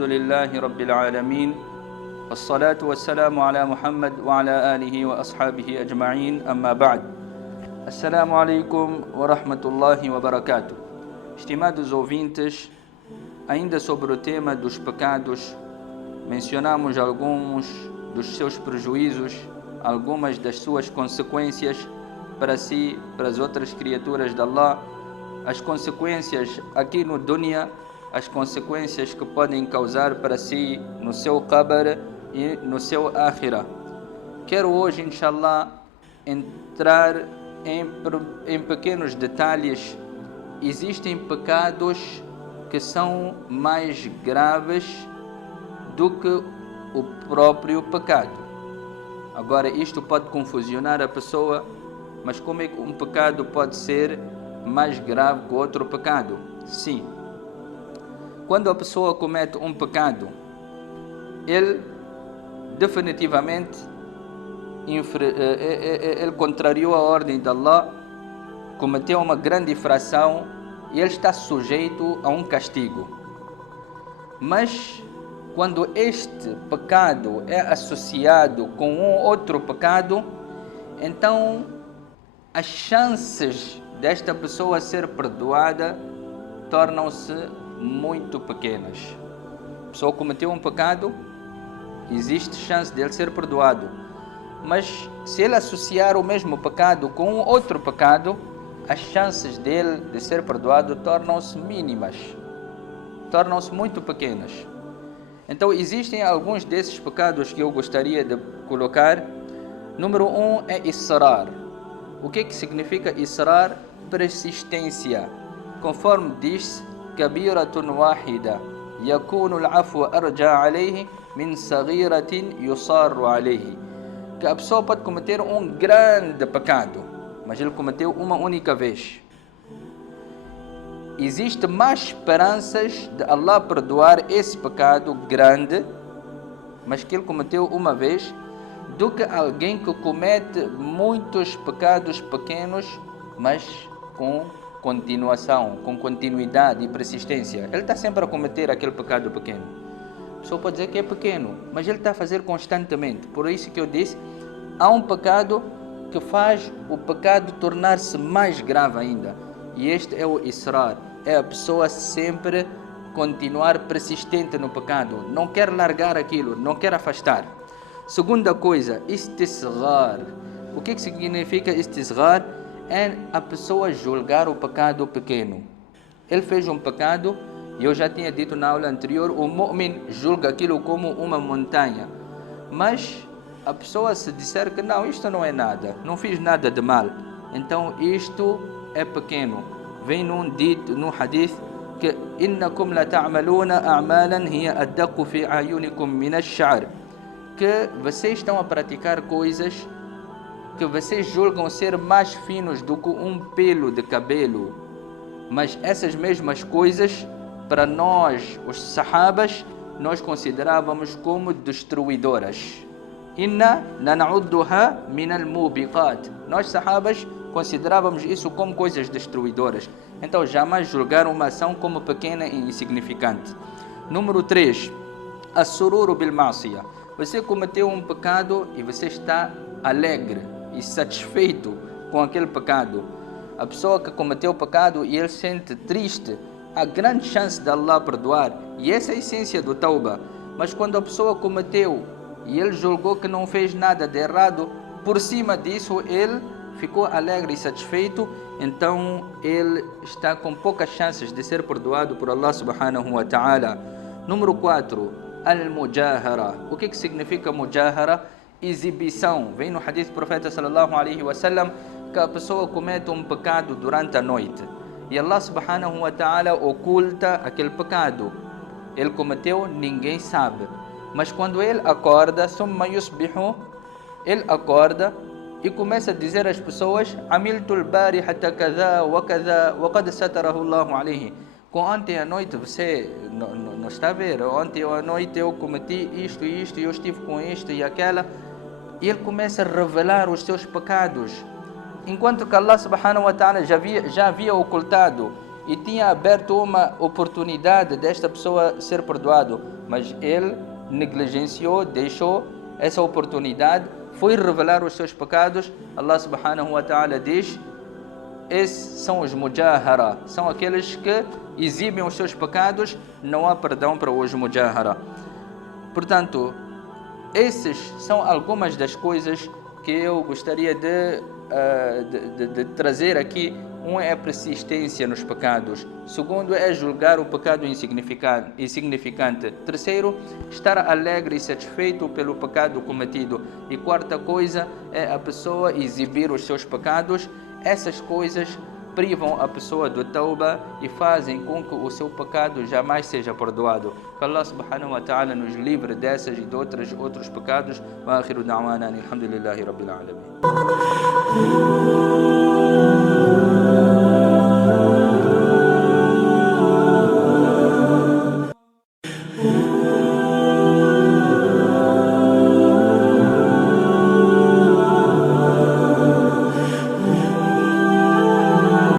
الحمد لله رب العالمين والصلاة والسلام على محمد وعلى آله وأصحابه أجمعين أما بعد. Assalamu alaikum wa rahmatullahi wa barakatuh. Estimados ouvintes, ainda sobre o tema dos pecados, mencionamos alguns dos seus prejuízos, algumas das suas consequências para si, para as outras criaturas de Allah, as consequências aqui no dunya, as consequências que podem causar para si no seu qabr e no seu akhirah. Quero hoje, inshallah, entrar em pequenos detalhes. Existem pecados que são mais graves do que o próprio pecado. Agora, isto pode confusionar a pessoa, mas como é que um pecado pode ser mais grave que outro pecado? Sim. Quando a pessoa comete um pecado, ele definitivamente ele contrariou a ordem de Allah, cometeu uma grande infração e ele está sujeito a um castigo. Mas quando este pecado é associado com um outro pecado, então as chances desta pessoa ser perdoada tornam-se muito pequenas. A pessoa cometeu um pecado, existe chance dele ser perdoado. Mas se ele associar o mesmo pecado com outro pecado, as chances dele de ser perdoado tornam-se mínimas, tornam-se muito pequenas. Então existem alguns desses pecados que eu gostaria de colocar. Número 1 é israr. O que significa israr? Persistência. Conforme diz, kabiratun wahida yakunu al-afwa arja alayhi min saghiratin yusarru alayhi. Que a pessoa pode cometer um grande pecado, mas ele cometeu uma única vez. Existe mais esperanças de Allah perdoar esse pecado grande, mas que ele cometeu uma vez, do que alguém que comete muitos pecados pequenos, mas com continuação, com continuidade e persistência. Ele está sempre a cometer aquele pecado pequeno. A pessoa pode dizer que é pequeno, mas ele está a fazer constantemente. Por isso que eu disse, há um pecado que faz o pecado tornar-se mais grave ainda. E este é o israr. É a pessoa sempre continuar persistente no pecado. Não quer largar aquilo, não quer afastar. Segunda coisa, istisghar. O que significa istisghar? É a pessoa julgar o pecado pequeno. Ele fez um pecado, e eu já tinha dito na aula anterior, o mu'min julga aquilo como uma montanha. Mas a pessoa se disser que não, isto não é nada, não fiz nada de mal, então isto é pequeno. Vem num hadith que innakum la ta'maluna a'malan hiya addaqu fi ayunikum min ash-sha'r, que vocês estão a praticar coisas que vocês julgam ser mais finos do que um pelo de cabelo, mas essas mesmas coisas para nós, os sahabas, nós considerávamos como destruidoras. Inna lana'udduha min al-mubiqat. Nós, sahabas, considerávamos isso como coisas destruidoras. Então, jamais julgaram uma ação como pequena e insignificante. Número 3. As-sururu bil-ma'siyah. Você cometeu um pecado e você está alegre e satisfeito com aquele pecado. A pessoa que cometeu o pecado e ele se sente triste, há grande chance de Allah perdoar, e essa é a essência do tauba. Mas quando a pessoa cometeu e ele julgou que não fez nada de errado, por cima disso ele ficou alegre e satisfeito, então ele está com poucas chances de ser perdoado por Allah subhanahu wa ta'ala. Número 4, al-mujahara. O que significa mujahara? Exibição. Vem no hadith do profeta sallallahu alaihi wasallam que a pessoa comete um pecado durante a noite e Allah subhanahu wa ta'ala oculta aquele pecado. Ele cometeu, ninguém sabe. Mas quando ele acorda, summa yusbihu, ele acorda e começa a dizer às pessoas: amiltu al-barihata kadha wa kadha wa qad satarahu Allahu alayhi. Com ontem à noite você não está a ver, ontem à noite eu cometi isto e isto, e eu estive com isto e aquela. E ele começa a revelar os seus pecados. Enquanto que Allah subhanahu wa ta'ala já havia ocultado e tinha aberto uma oportunidade desta pessoa ser perdoado. mas ele negligenciou, deixou essa oportunidade, foi revelar os seus pecados. Allah subhanahu wa ta'ala diz: esses são os mujahara, são aqueles que exibem os seus pecados, não há perdão para os mujahara. Portanto, essas são algumas das coisas que eu gostaria de trazer aqui. Um é a persistência nos pecados. Segundo é julgar o pecado insignificante. Terceiro, estar alegre e satisfeito pelo pecado cometido. E quarta coisa é a pessoa exibir os seus pecados. Essas coisas privam a pessoa do tauba e fazem com que o seu pecado jamais seja perdoado. Que Allah subhanahu wa ta'ala nos livre dessas e de outros pecados. Wa akhiru da'wana alhamdulillahi rabbil alamin.